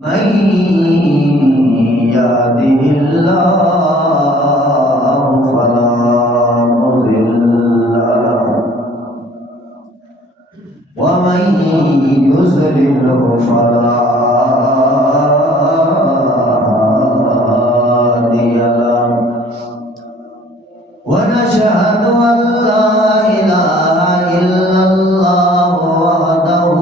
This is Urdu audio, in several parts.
من يهده الله فلا مضل له ومن يضلله فلا هادي له ونشهد أن لا إله إلا الله وحده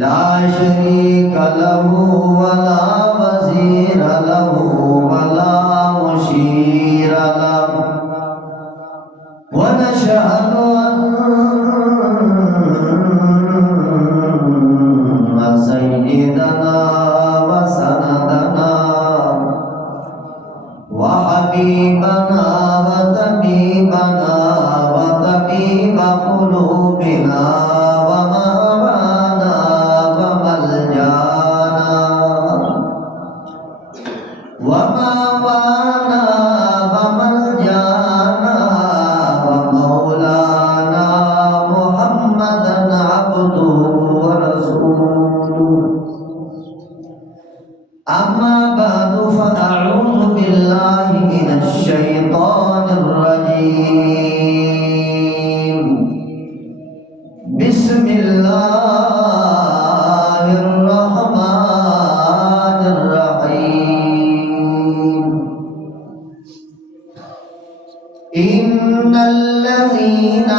لا شريك له ولا وزير له ولا مشير له ونشهد أن سيدنا وسندنا وحبيبنا وطبيبنا وطبيب قلوبنا أما بعد فأعوذ بالله من الشيطان الرجيم بسم الله الرحمن الرحيم إن الذين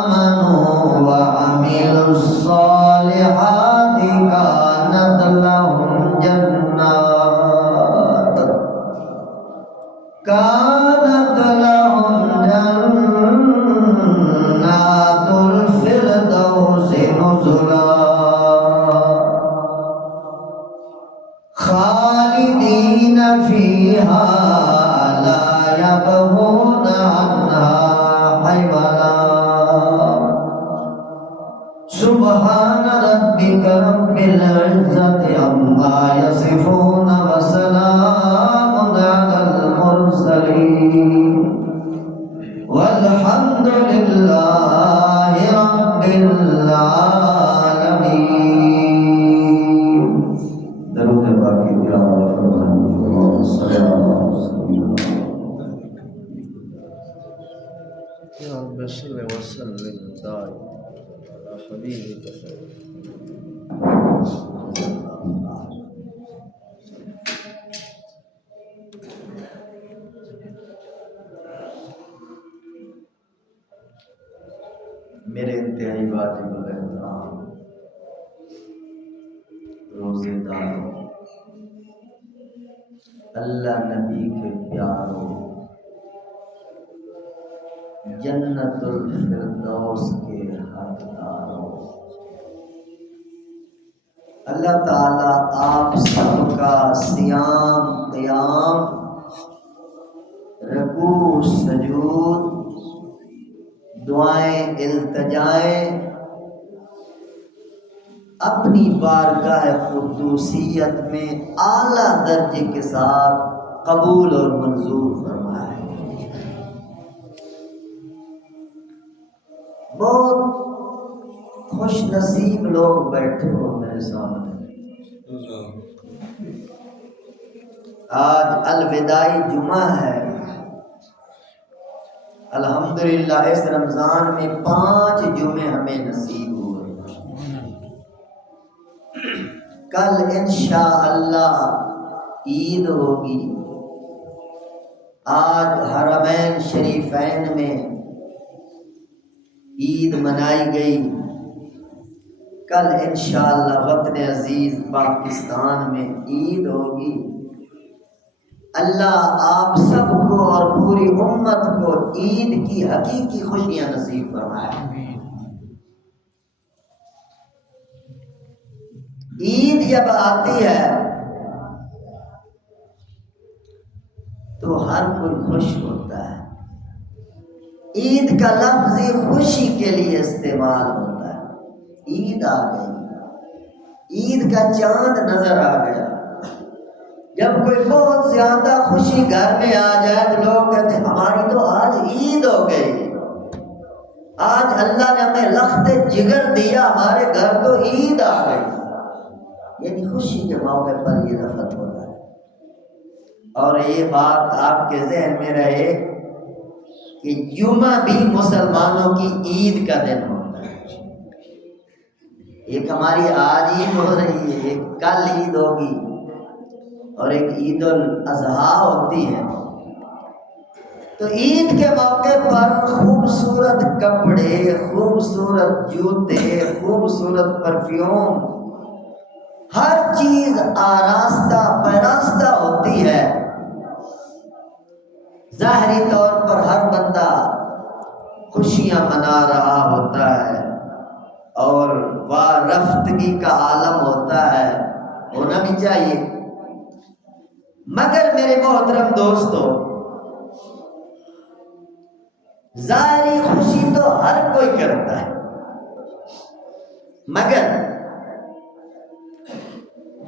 آمنوا وعملوا الصالحات كانت لهم جنات الفردوس نزلا خالدين فيها لا يبغون عنها حولا سبحان ربك رب العزة عما يصفون وسلام على المرسلين والحمد لله رب العالمين. درود باقی تلاوت فرمائیں. السلام علیکم. يا رب صل وسلم دائما على حبيبك خير. میرے انتہائی واجب الاحترام روزے داروں، اللہ نبی کے پیاروں، جنت الفردوس کے حقداروں، اللہ تعالیٰ آپ سب کا صیام، قیام، رکوع، سجود، دعائیں، التجائیں اپنی بارگاہ قدوسیت میں اعلیٰ درجے کے ساتھ قبول اور منظور فرمائے. بہت خوش نصیب لوگ بیٹھے ہو میرے سامنے. آج الوداعی جمعہ ہے. الحمدللہ اس رمضان میں 5 جمعے ہمیں نصیب ہوئے. کل انشاءاللہ عید ہوگی. آج حرمین شریفین میں عید منائی گئی. کل انشاءاللہ وطن عزیز پاکستان میں عید ہوگی. اللہ آپ سب کو اور پوری امت کو عید کی حقیقی خوشیاں نصیب فرمائے. عید جب آتی ہے تو ہر کوئی خوش ہوتا ہے. عید کا لفظ خوشی کے لیے استعمال ہوتا ہے. عید آ گئی، عید کا چاند نظر آ گیا. جب کوئی بہت زیادہ خوشی گھر میں آ جائے تو لوگ کہتے ہیں ہماری تو آج عید ہو گئی، آج اللہ نے ہمیں لخت جگر دیا، ہمارے گھر تو عید آ گئی، یعنی خوشی کے موقع پر یہ لفظ ہوتا ہے۔ اور یہ بات آپ کے ذہن میں رہے کہ جمعہ بھی مسلمانوں کی عید کا دن ہوتا ہے۔ ایک ہماری آج عید ہو رہی ہے، ایک کل عید ہوگی، اور ایک عید الاضحیٰ ہوتی ہے۔ تو عید کے موقع پر خوبصورت کپڑے، خوبصورت جوتے، خوبصورت پرفیوم، ہر چیز آراستہ پیراستہ ہوتی ہے۔ ظاہری طور پر ہر بندہ خوشیاں منا رہا ہوتا ہے اور رفتگی کا عالم ہوتا ہے، ہونا بھی چاہیے۔ مگر میرے محترم دوستو، ظاہری خوشی تو ہر کوئی کرتا ہے، مگر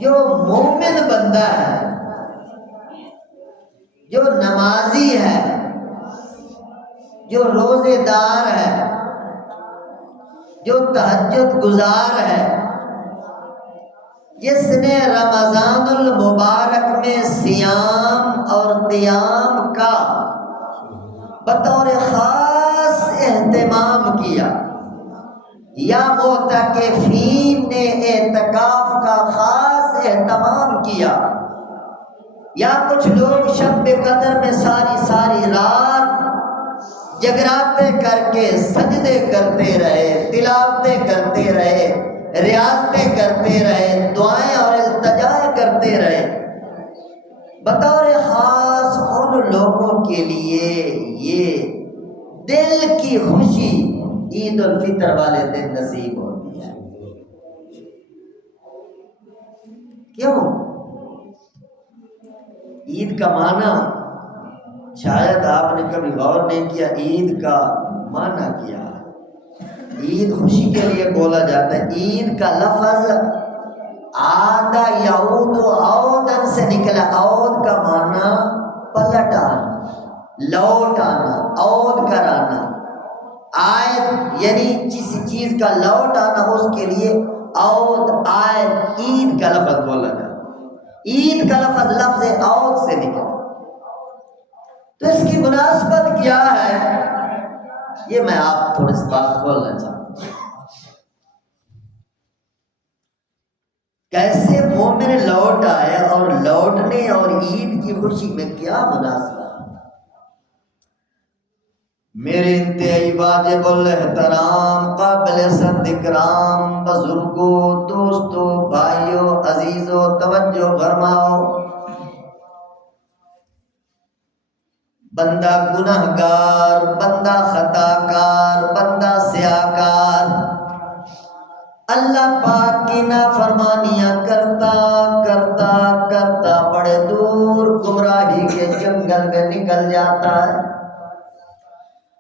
جو مومن بندہ ہے، جو نمازی ہے، جو روزے دار ہے، جو تہجد گزار ہے، جس نے رمضان المبارک میں سیام اور قیام کا بطور خاص اہتمام کیا، یا معتکفین نے اعتکاف کا خاص اہتمام کیا، یا کچھ لوگ شب قدر میں ساری رات جگراتے کر کے سجدے کرتے رہے، تلاوتیں کرتے رہے، ریاضتیں کرتے رہے، دعائیں اور التجائیں کرتے رہے، بطور خاص ان لوگوں کے لیے یہ دل کی خوشی عید الفطر والے دن نصیب ہوتی ہے۔ کیوں؟ عید کا معنی شاید آپ نے کبھی غور نہیں کیا، عید کا معنی کیا ہے؟ عید خوشی کے لیے بولا جاتا ہے۔ عید کا لفظ عاد یعود عودن سے نکلا۔ عود کا معنی پلٹ آنا، لوٹ آنا، عود کرانا۔ عائد یعنی کسی چیز کا لوٹ آنا، اس کے لیے عود عائد عید کا لفظ بولا جاتا ہے۔ عید کا لفظ عود سے نکلا، تو اس کی مناسبت کیا ہے، یہ میں آپ تھوڑی سی بات کھولنا چاہتا ہوں۔ کیسے مومن لوٹ آئے، اور لوٹنے اور عید کی خوشی میں کیا مناسبت؟ میرے انتہائی واجب الاحترام قابل صد اکرام بزرگوں، دوستوں، بھائیوں، عزیزوں، توجہ فرماؤ۔ بندہ گنہگار، بندہ خطا کار، بندہ سیاکار، اللہ پاک کی نافرمانیاں کرتا کرتا کرتا بڑے دور گمراہی کے جنگل میں نکل جاتا ہے۔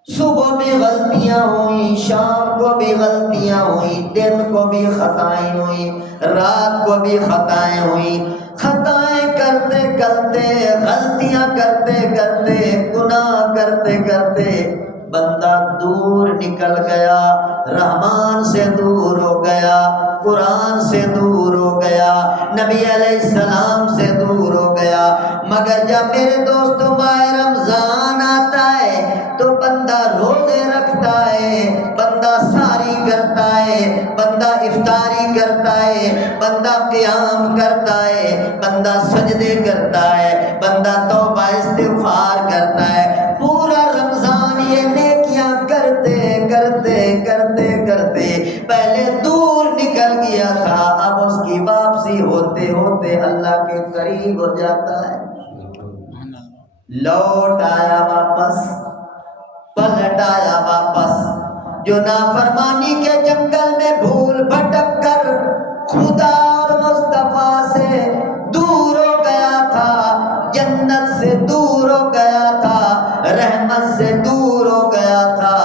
صبح بھی غلطیاں ہوئیں، شام کو بھی غلطیاں ہوئیں، دن کو بھی خطائیں ہوئیں، رات کو بھی خطائیں ہوئیں۔ خطائیں کرتے کرتے، غلطیاں کرتے کرتے، گناہ کرتے کرتے بندہ دور نکل گیا، رحمان سے دور ہو گیا، قرآن سے دور ہو گیا، نبی علیہ السلام سے دور ہو گیا۔ مگر جب میرے دوستوں ماہ رمضان آتا ہے تو بندہ روزے رکھتا ہے، بندہ ساری کرتا ہے، بندہ افطاری کرتا ہے، بندہ قیام کرتا ہے، بندہ سجدے کرتا ہے، بندہ توبہ استغفار کرتا ہے۔ پورا رمضان یہ نیکیاں کرتے کرتے کرتے کرتے پہلے دور نکل گیا تھا، اب اس کی واپسی ہوتے ہوتے اللہ کے قریب ہو جاتا ہے، لوٹ آیا واپس، پلٹ آیا واپس۔ جو نافرمانی کے جنگل میں بھول بھٹک کر خدا اور مصطفیٰ سے دور ہو گیا تھا، جنت سے دور ہو گیا تھا، رحمت سے دور ہو گیا تھا،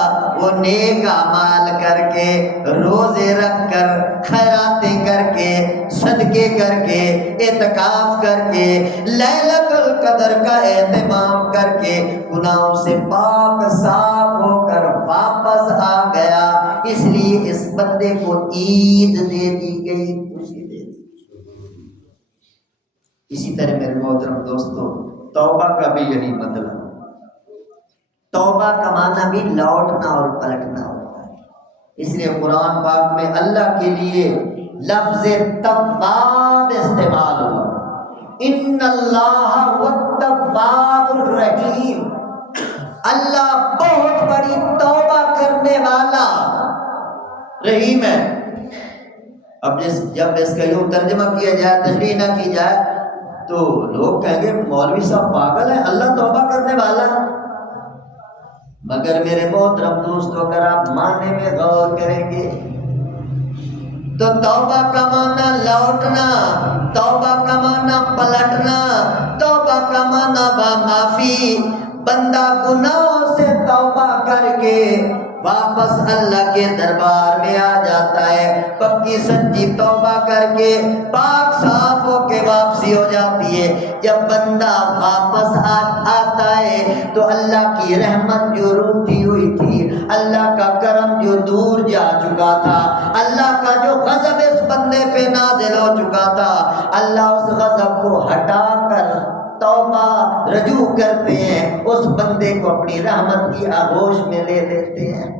وہ نیک اعمال پال کر کے، روزے رکھ کر، خیراتیں کر کے، صدقے کر کے، اعتکاف کر کے، لیلۃ القدر کا اہتمام کر کے، گناہوں سے پاک صاف ہو کر واپس آ گیا، اس لیے اس بندے کو عید دے دی گئی، خوشی دے دی۔ اسی طرح میرے محترم دوستو، توبہ کا بھی یہی مطلب، توبہ کا معنی بھی لوٹنا اور پلٹنا ہوتا ہے۔ اس لیے قرآن پاک میں اللہ کے لیے لفظ تواب استعمال ہوا، ان اللہ هو التواب الرحیم، اللہ بہت بڑی توبہ کرنے والا رحیم ہے۔ اب جب اس کا یوں ترجمہ کیا جائے، تشریح نہ کی جائے، تو لوگ کہیں گے مولوی صاحب پاگل ہے، اللہ توبہ کرنے والا ہے۔ مگر میرے محترم دوستو، اگر آپ معنی میں غور کریں گے تو توبہ کا معنی لوٹنا، توبہ کا معنی پلٹنا، توبہ کا معنی معافی۔ بندہ گناہوں سے توبہ کر کے واپس اللہ کے دربار میں آ جاتا ہے، پکی سچی توبہ کر کے پاک صاف ہو کے واپسی ہو جاتی ہے۔ جب بندہ واپس آتا ہے تو اللہ کی رحمت جو روٹھی ہوئی تھی، اللہ کا کرم جو دور جا چکا تھا، اللہ کا جو غضب اس بندے پہ نازل ہو چکا تھا، اللہ اس غضب کو ہٹا کر توبہ رجوع کرتے ہیں، اس بندے کو اپنی رحمت کی آغوش میں لے لیتے ہیں۔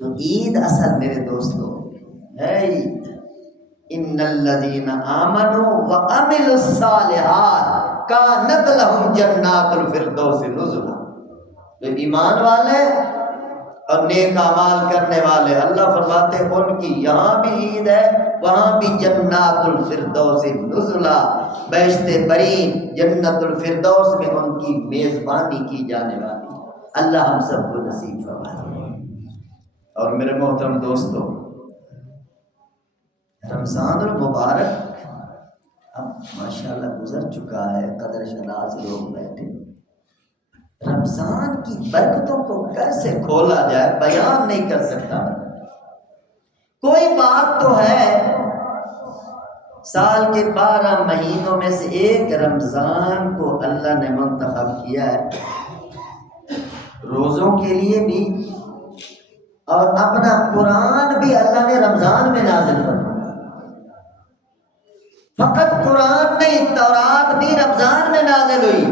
تو عید اصل میرے دوستو ہے عید، ان الذین آمنوا وعملوا الصالحات کانت لہم جنات الفردوس نزلا۔ جو ایمان والے اور نیک اعمال کرنے والے، اللہ فرماتے ہیں ان کی یہاں بھی عید ہے، وہاں بھی جنات الفردوس نزلا، بہشت بری جنت الفردوس میں ان کی میزبانی کی جانے والی۔ اللہ ہم سب کو نصیب فرمائے۔ اور میرے محترم دوستو، رمضان المبارک اب ماشاءاللہ گزر چکا ہے، قدر شناس لوگ بیٹھے، رمضان کی برکتوں کو کیسے کھولا جائے بیان نہیں کر سکتا۔ کوئی بات تو ہے، سال کے 12 مہینوں میں سے ایک رمضان کو اللہ نے منتخب کیا ہے، روزوں کے لیے بھی، اور اپنا قرآن بھی اللہ نے رمضان میں نازل فرمایا۔ فقط قرآن نہیں، تورات بھی رمضان میں نازل ہوئی،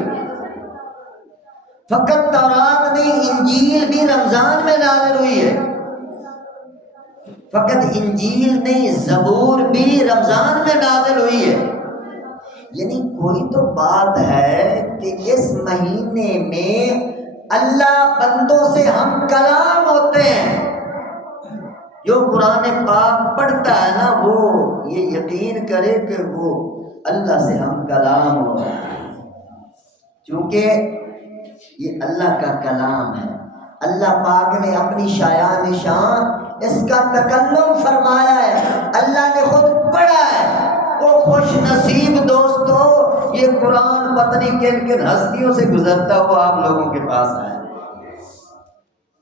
فقط تورات نہیں، انجیل بھی رمضان میں نازل ہوئی ہے، فقط انجیل نہیں، زبور بھی رمضان میں نازل ہوئی ہے۔ یعنی کوئی تو بات ہے کہ اس مہینے میں اللہ بندوں سے ہم کلام ہوتے ہیں۔ جو قرآن پاک پڑھتا ہے نا، وہ یہ یقین کرے کہ وہ اللہ سے ہم کلام ہوتا ہے، چونکہ یہ اللہ کا کلام ہے۔ اللہ پاک نے اپنی شایان شان اس کا تکلم فرمایا ہے، اللہ نے خود پڑھا ہے۔ وہ خوش نصیب دوستو، یہ قرآن پتہ نہیں کن کن ہستیوں سے گزرتا ہوا آپ لوگوں کے پاس آیا۔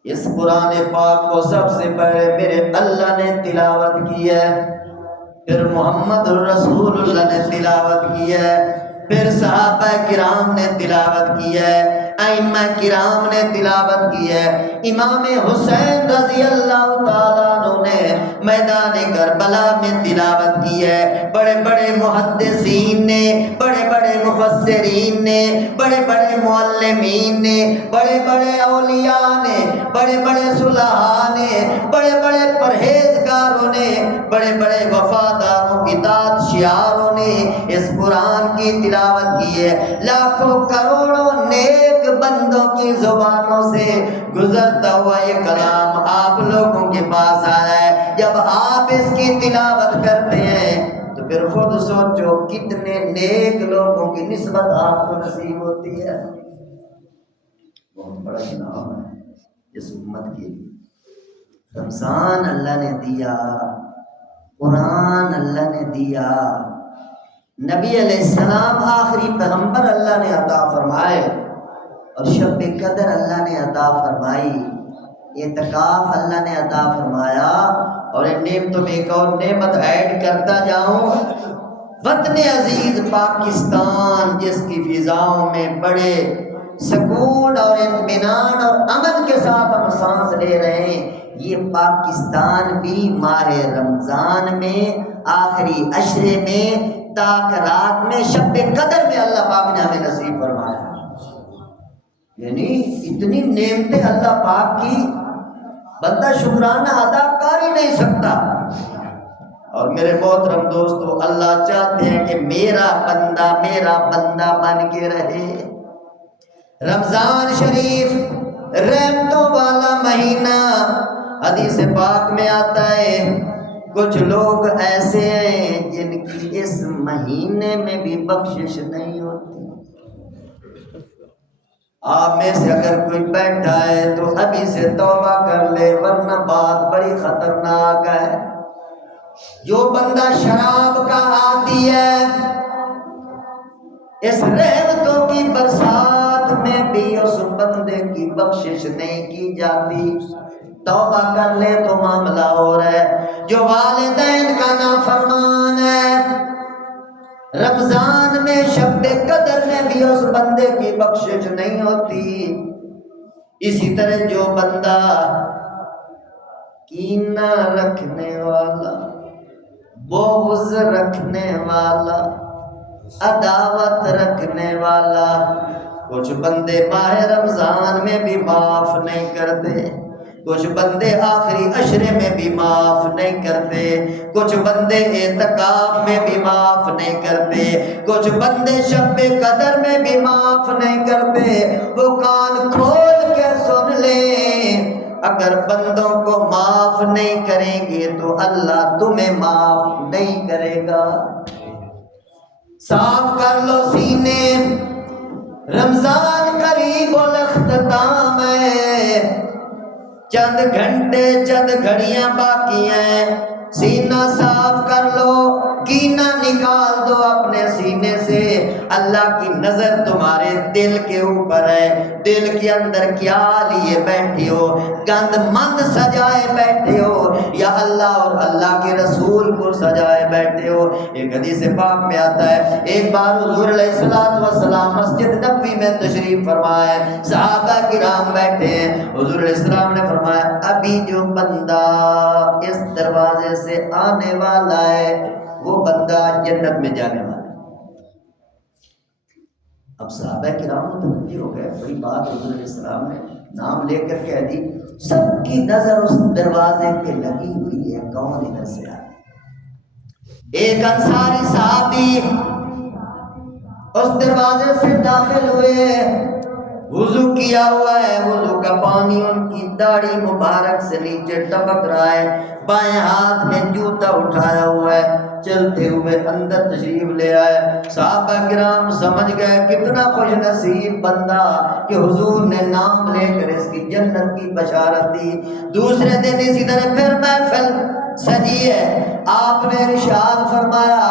اس قرآن پاک کو سب سے پہلے میرے اللہ نے تلاوت کی ہے، پھر محمد رسول اللہ نے تلاوت کی ہے، پھر صحابہ کرام نے تلاوت کی ہے، ائمہ کرام نے تلاوت کی ہے، امام حسین رضی اللہ تعالیٰ عنہ نے میدان کربلا میں تلاوت کی ہے، بڑے بڑے محدثین نے، بڑے بڑے مفسرین نے، بڑے بڑے معلمین نے، بڑے بڑے اولیاء نے، بڑے بڑے صلحاء نے، بڑے بڑے پرہیزگاروں نے، بڑے بڑے وفاداروں اطاعت شعاروں نے اس قرآن کی تلاوت کی ہے۔ لاکھوں کروڑوں نیک بندوں کی زبانوں سے گزرتا ہوا یہ کلام آپ لوگوں کے پاس آ رہا ہے۔ جب آپ اس کی تلاوت کرتے ہیں تو پھر خود سوچو کتنے نیک لوگوں کی نسبت آپ کو نصیب ہوتی ہے۔ بہت بڑا انعام ہے اس امت کے لیے۔ رمضان اللہ نے دیا، قرآن اللہ نے دیا، نبی علیہ السلام آخری پیغمبر اللہ نے عطا فرمائے، اور شب قدر اللہ نے عطا فرمائی۔ اعتکاف اللہ نے عطا فرمایا، اور ان نعمتوں میں ایک اور نعمت ایڈ کرتا جاؤں، وطن عزیز پاکستان جس کی فضاؤں میں بڑے سکون اور اطمینان اور امن کے ساتھ ہم سانس لے رہے ہیں، یہ پاکستان بھی ماہ رمضان میں آخری عشرے میں تاک رات میں شب قدر میں اللہ پاک نے ہمیں نصیب فرمایا۔ یعنی اتنی نعمتیں اللہ پاک کی بندہ شکرانہ ادا کر ہی نہیں سکتا۔ اور میرے محترم دوستو، اللہ چاہتے ہیں کہ میرا بندہ بن کے رہے۔ رمضان شریف رحمتوں والا مہینہ، حدیث پاک میں آتا ہے کچھ لوگ ایسے ہیں جن کی اس مہینے میں بھی بخشش نہیں ہوتی۔ آپ میں سے اگر کوئی بیٹھا ہے تو ابھی سے توبہ کر لے، ورنہ بات بڑی خطرناک ہے۔ جو بندہ شراب کا عادی ہے، اس رحمتوں کی برسات میں بھی اس بندے کی بخشش نہیں کی جاتی۔ توبہ کر لے تو معاملہ ہو رہا ہے۔ جو والدین کا نافرمان ہے، رمضان میں شب قدر میں بھی اس بندے کی بخشش نہیں ہوتی۔ اسی طرح جو بندہ کینہ رکھنے والا، بغض رکھنے والا، عداوت رکھنے والا، کچھ بندے ماہ رمضان میں بھی معاف نہیں کرتے، کچھ بندے آخری عشرے میں بھی معاف نہیں کرتے، کچھ بندے اعتکاف میں بھی معاف نہیں کرتے، کچھ بندے شب قدر میں بھی معاف نہیں کرتے۔ وہ کان کھول کے سن لیں، اگر بندوں کو معاف نہیں کریں گے تو اللہ تمہیں معاف نہیں کرے گا۔ صاف کر لو سینے، رمضان قریب الاختتام ہے، چند گھنٹے چند گھڑیاں باقی ہیں، سینہ صاف کر لو، کینہ نکال دو اپنے سینے سے۔ اللہ کی نظر تمہارے دل کے اوپر ہے، دل کے اندر کیا لیے بیٹھے ہو؟ گند مند سجائے بیٹھے ہو یا اللہ اور اللہ کے رسول کو سجائے بیٹھے ہو؟ ایک حدیث پاک میں آتا ہے، ایک بار حضور علیہ السلام مسجد نبوی میں تشریف فرمائے، صحابہ کرام بیٹھے ہیں، حضور علیہ السلام نے فرمایا ابھی جو بندہ اس دروازے سے آنے والا ہے وہ بندہ جنت میں جانے والا ہے۔ اب صحابہ کرام متوجہ ہو گئے، بڑی بات حضور علیہ السلام نے نام لے کر کہہ دی، سب کی نظر اس دروازے پہ لگی ہوئی ہے، کون ادھر سے آئے؟ ایک انصاری صحابی اس دروازے سے داخل ہوئے، وضو کیا ہوا ہے، وضو کا پانی ان کی داڑھی مبارک سے نیچے ٹپک رہا ہے، بائیں ہاتھ میں جوتا اٹھایا ہوا ہے، چلتے ہوئے اندر تشریف لے آئے۔ صحابہ کرام سمجھ گئے کتنا خوش نصیب بندہ کہ حضور نے نام لے کر اس کی جنت کی بشارت دی۔ دوسرے دن اسی طرح پھر محفل سجی ہے، آپ نے ارشاد فرمایا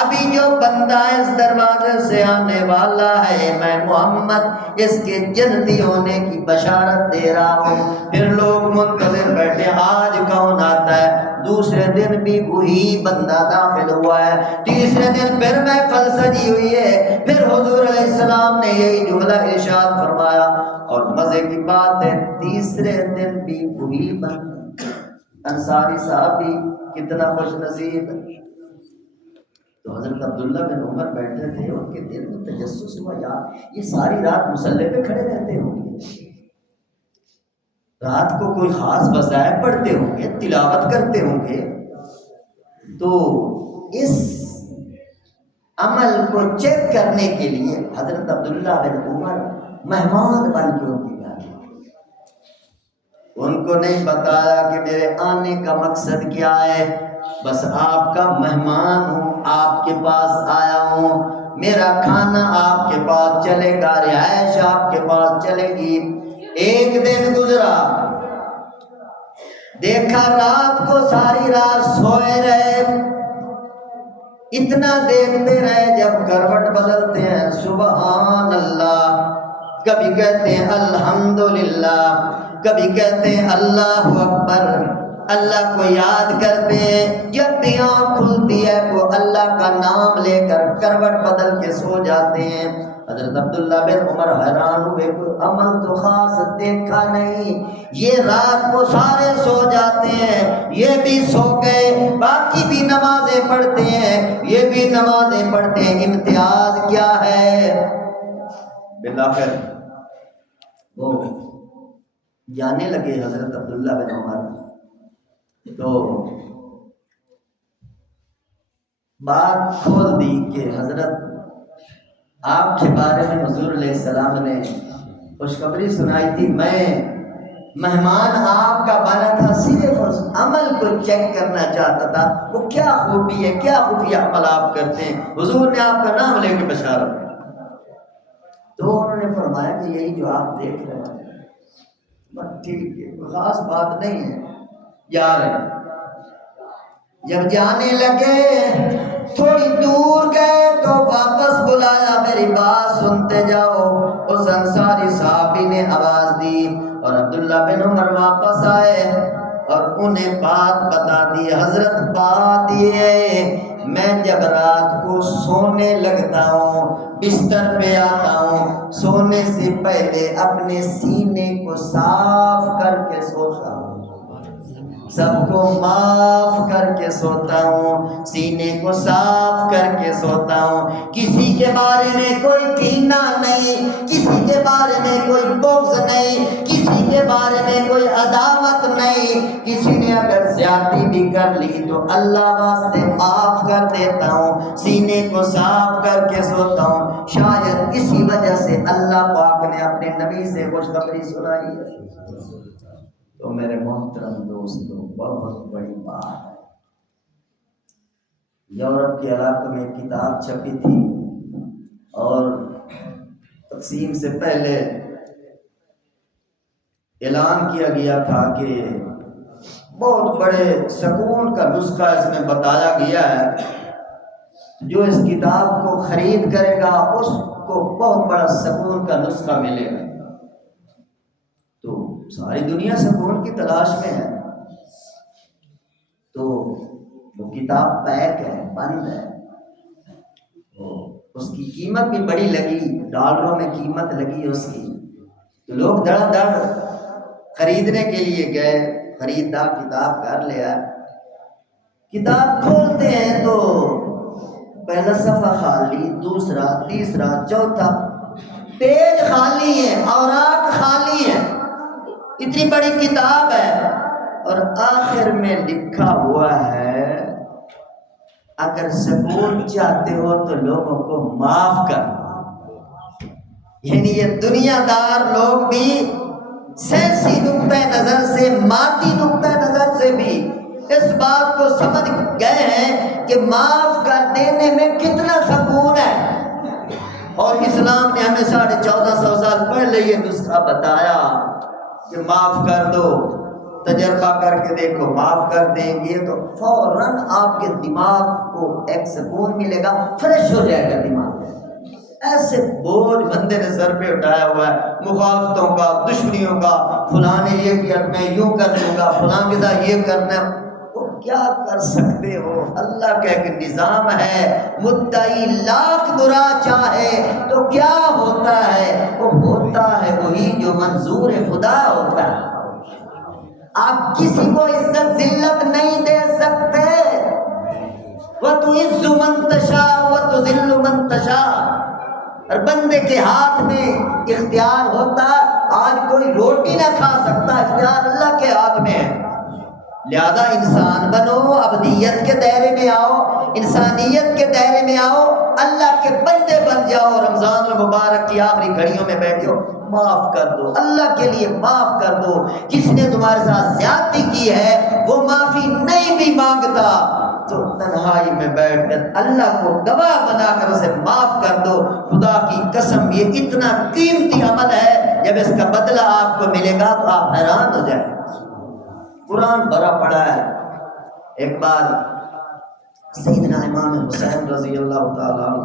ابھی جو بندہ اس دروازے سے آنے والا ہے میں محمد اس کے جنتی ہونے کی بشارت دے رہا ہوں۔ پھر لوگ منتظر بیٹھے آج کون آتا ہے، دوسرے دن بھی وہی بندہ داخل ہوا ہے، تیسرے دن پھر محفل سجی ہوئی ہے، پھر حضور علیہ السلام نے یہی جملہ ارشاد فرمایا، اور مزے کی بات ہے تیسرے دن بھی وہی بندہ۔ انصاری صحابی کتنا خوش نصیب۔ تو حضرت عبداللہ بن عمر بیٹھے تھے، ان کے دل میں تجسس ہوا یار یہ ساری رات مصلی پہ کھڑے رہتے ہوں گے، رات کو کوئی خاص وظائف پڑھتے ہوں گے، تلاوت کرتے ہوں گے، تو اس عمل کو چیک کرنے کے لیے حضرت عبداللہ بن عمر مہمان بن کے ان کی گھر، ان کو نہیں بتایا کہ میرے آنے کا مقصد کیا ہے، بس آپ کا مہمان ہوں، آپ کے پاس آیا ہوں، میرا کھانا آپ کے پاس چلے گا، رہائش آپ کے پاس چلے گی۔ ایک دن گزرا، دیکھا رات کو ساری رات سوئے رہے، اتنا دیکھتے رہے جب کروٹ بدلتے ہیں سبحان اللہ، کبھی کہتے ہیں الحمدللہ، کبھی کہتے ہیں اللہ اکبر، اللہ کو یاد کرتے ہیں، جب بھی آنکھ کھلتی ہے وہ اللہ کا نام لے کر کروٹ بدل کے سو جاتے ہیں۔ حضرت عبداللہ بن عمر حیران ہوئے، کوئی عمل تو خاص دیکھا نہیں، یہ رات کو سارے سو جاتے ہیں، یہ بھی سو گئے، باقی بھی نمازیں پڑھتے ہیں، یہ بھی نمازیں پڑھتے ہیں، امتیاز کیا ہے؟ بالآخر وہ جانے لگے حضرت عبداللہ بن عمر، تو بات کھول دی کہ حضرت آپ کے بارے میں حضور علیہ السلام نے خوشخبری سنائی تھی، میں مہمان آپ کا بنا تھا، صرف اس عمل کو چیک کرنا چاہتا تھا، وہ کیا خوبی ہے، کیا خفیہ عمل آپ کرتے ہیں، حضور نے آپ کا نام لے کے بشارت۔ تو انہوں نے فرمایا کہ یہی جو آپ دیکھ رہے ہیں، بس ٹھیک ہے، کوئی خاص بات نہیں ہے یار۔ جب جانے لگے تھوڑی دور گئے تو واپس بلایا، میری بات سنتے جاؤ۔ اس انصاری صحابی نے آواز دی اور عبداللہ بن عمر واپس آئے اور انہیں بات بتا دی۔ حضرت بات یہ ہے، میں جب رات کو سونے لگتا ہوں، بستر پہ آتا ہوں، سونے سے پہلے اپنے سینے کو صاف کر کے سوتا ہوں، سب کو معاف کر کے سوتا ہوں، سینے کو صاف کر کے سوتا ہوں، کسی کے بارے میں کوئی کینہ نہیں، کسی کے بارے میں کوئی بغض نہیں، کسی کے بارے میں کوئی عداوت نہیں، کسی نے اگر زیادتی بھی کر لی تو اللہ واسطے معاف کر دیتا ہوں، سینے کو صاف کر کے سوتا ہوں۔ شاید اسی وجہ سے اللہ پاک نے اپنے نبی سے خوشخبری سنائی ہے۔ تو میرے محترم دوستو، بہت بڑی بات ہے۔ یورپ کے علاقے میں کتاب چھپی تھی اور تقسیم سے پہلے اعلان کیا گیا تھا کہ بہت بڑے سکون کا نسخہ اس میں بتایا گیا ہے، جو اس کتاب کو خرید کرے گا اس کو بہت بڑا سکون کا نسخہ ملے گا۔ تو ساری دنیا سکون کی تلاش میں ہے، تو وہ کتاب پیک ہے، بند ہے، اس کی قیمت بھی بڑی لگی، ڈالروں میں قیمت لگی اس کی، تو لوگ دڑ دڑ خریدنے کے لیے گئے، خریدار کتاب کر لیا، کتاب کھولتے ہیں تو پہلا صفحہ خالی، دوسرا، تیسرا، چوتھا، پیج خالی ہے، اوراق خالی ہے، اتنی بڑی کتاب ہے، اور آخر میں لکھا ہوا ہے اگر سکون چاہتے ہو تو لوگوں کو معاف کر۔ یعنی یہ دنیا دار لوگ بھی سیاسی نقطۂ نظر سے، مادی نقطۂ نظر سے بھی اس بات کو سمجھ گئے ہیں کہ معاف کر دینے میں کتنا سکون ہے، اور اسلام نے ہمیں 1450 سال پہلے یہ نسخہ بتایا کہ معاف کر دو، تجربہ کر کے دیکھو، معاف کر دیں گے تو فوراً آپ کے دماغ کو ایک سکون ملے گا، فریش ہو جائے گا دماغ۔ ایسے بوجھ بندے نے سر پہ اٹھایا ہوا ہے، مخالفتوں کا، دشمنیوں کا، فلاں نے یہ کیا میں یوں کر دوں گا، فلاں کے ساتھ یہ کرنا، وہ کیا کر سکتے ہو؟ اللہ کا ایک نظام ہے، مدعی لاکھ برا چاہے تو کیا ہوتا ہے؟ وہ ہوتا ہے وہی جو منظور خدا ہوتا ہے۔ آپ کسی کو عزت ذلت نہیں دے سکتے، وَتُعِزُّ مَن تَشَاءُ وَتُذِلُّ مَن تَشَاءُ، اور بندے کے ہاتھ میں اختیار ہوتا، آج کوئی روٹی نہ کھا سکتا، اختیار اللہ کے ہاتھ میں ہے۔ لہذا انسان بنو، ابدیت کے دائرے میں آؤ، انسانیت کے دائرے میں آؤ، اللہ کے بندے بن جاؤ۔ رمضان المبارک کی آخری گھڑیوں میں بیٹھے ہو، معاف کر دو، اللہ کے لیے معاف کر دو۔ جس نے تمہارے ساتھ زیادتی کی ہے وہ معافی نہیں بھی مانگتا تو تنہائی میں بیٹھ کر اللہ کو گواہ بنا کر اسے معاف کر دو۔ خدا کی قسم یہ اتنا قیمتی عمل ہے، جب اس کا بدلہ آپ کو ملے گا تو آپ حیران ہو جائیں۔ قرآن بھرا پڑا ہے۔ ایک بار سیدنا امام حسین رضی اللہ تعالیٰ عنہ،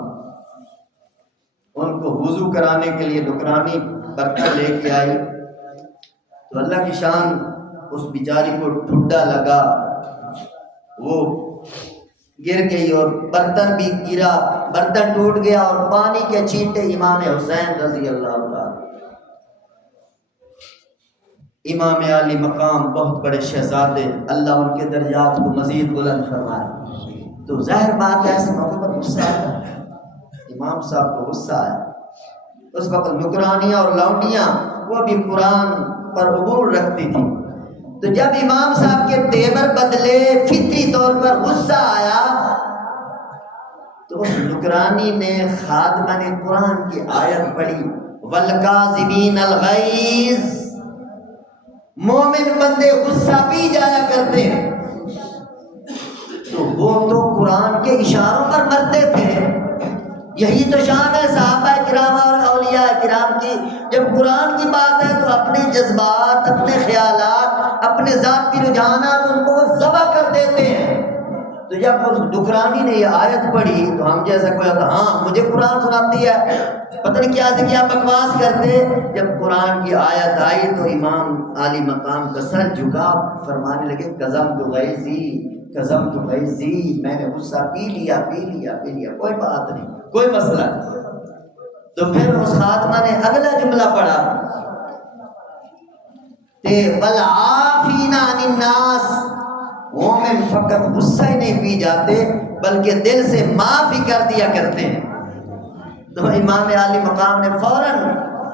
ان کو وضو کرانے کے لیے نکرانی برتن لے کے آئی تو اللہ کی شان اس بیچاری کو ٹھڈا لگا، وہ گر گئی اور برتن بھی گرا، برتن ٹوٹ گیا اور پانی کے چھینٹے امام حسین رضی اللہ عنہ، امام عالی مقام، بہت بڑے شہزادے، اللہ ان کے درجات کو مزید بلند فرمائے۔ تو ظاہر بات ہے ایسے موقع پر غصہ آیا، امام صاحب کو غصہ آیا۔ اس وقت نکرانیاں اور لونڈیاں وہ بھی قرآن پر عبور رکھتی تھی، تو جب امام صاحب کے تیور بدلے، فطری طور پر غصہ آیا، تو اس نکرانی نے خادمہ نے قرآن کی آیت پڑھی، وَالْكَاظِمِينَ الْغَيْظَ۔ مومن بندے غصہ پی جایا کرتے ہیں، تو وہ تو قرآن کے اشاروں پر مرتے تھے۔ یہی تو شان ہے صحابہ کرام اور اولیاء کرام کی، جب قرآن کی بات ہے تو اپنے جذبات، اپنے خیالات، اپنے ذاتی رجحانات ان کو ذبح کر دیتے ہیں۔ تو جب اس ڈکرانی نے یہ آیت پڑھی تو ہم جیسا کوئی ہوتا، ہاں مجھے قرآن سناتی ہے، پتہ نہیں کیا سے کیا بکواس کرتے۔ جب قرآن کی آیت آئی تو امام عالی مقام کا سر جھکا، فرمانے لگے قزمت غیظی، قزمت غیظی، میں نے غصہ پی لیا، کوئی بات نہیں، کوئی مسئلہ نہیں۔ تو پھر اس خاتمہ نے اگلا جملہ پڑھا کہ والعافین عن الناس، مومن فقط غصہ ہی نہیں پی جاتے بلکہ دل سے معافی کر دیا کرتے ہیں۔ تو امام عالی مقام نے فوراً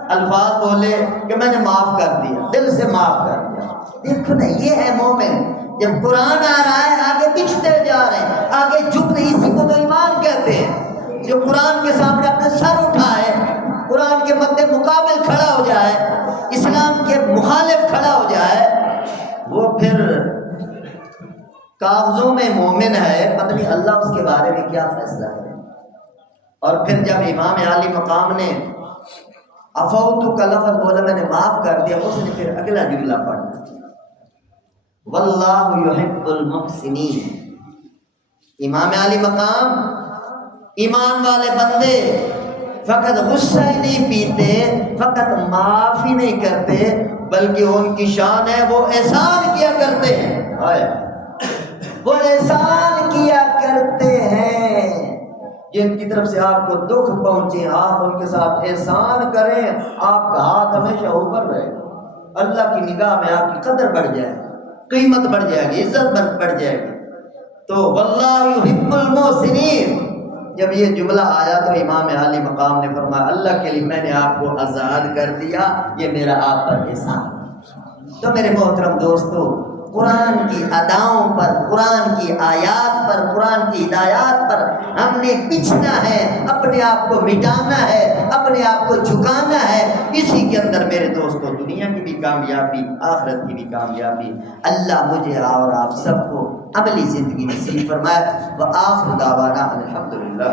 الفاظ بولے کہ میں نے معاف کر دیا، دل سے معاف کر دیا۔ دیکھو نا، یہ ہے مومن، جب قرآن آ رہا ہے آگے پچھتے جا رہے ہیں، آگے جھک نہیں، اسی کو تو ایمان کہتے ہیں۔ جو قرآن کے سامنے اپنے سر اٹھائے، قرآن کے مد مقابل کھڑا ہو جائے، اسلام کے مخالف کھڑا ہو جائے، وہ پھر کاغذوں میں مومن ہے، پتہ نہیں اللہ اس کے بارے میں کیا فیصلہ کرے۔ اور پھر جب امام عالی مقام نے عفوت کا لفظ بولا، میں نے معاف کر دیا، اس نے پھر اگلا جملہ پڑھا، واللہ یحب المحسنین۔ امام عالی مقام، ایمان والے بندے فقط غصہ ہی نہیں پیتے، فقط معاف ہی نہیں کرتے، بلکہ ان کی شان ہے وہ احسان کیا کرتے ہیں، وہ احسان کیا کرتے ہیں۔ جن کی طرف سے آپ کو دکھ پہنچے، آپ ان کے ساتھ احسان کریں، آپ کا ہاتھ ہمیشہ اوپر رہے گا، اللہ کی نگاہ میں آپ کی قدر بڑھ جائے گی، قیمت بڑھ جائے گی، عزت بڑھ جائے گی۔ تو واللہ یحب المحسنین، جب یہ جملہ آیا تو امام عالی مقام نے فرمایا اللہ کے لیے میں نے آپ کو آزاد کر دیا، یہ میرا آپ پر احسان۔ تو میرے محترم دوستو، قرآن کی اداؤں پر، قرآن کی آیات پر، قرآن کی ہدایات پر ہم نے پچھنا ہے، اپنے آپ کو مٹانا ہے، اپنے آپ کو جھکانا ہے۔ اسی کے اندر میرے دوستو دنیا کی بھی کامیابی، آخرت کی بھی کامیابی۔ اللہ مجھے اور آپ سب کو عملی زندگی نصیب فرمائے۔ وآخر دعوانا الحمدللہ۔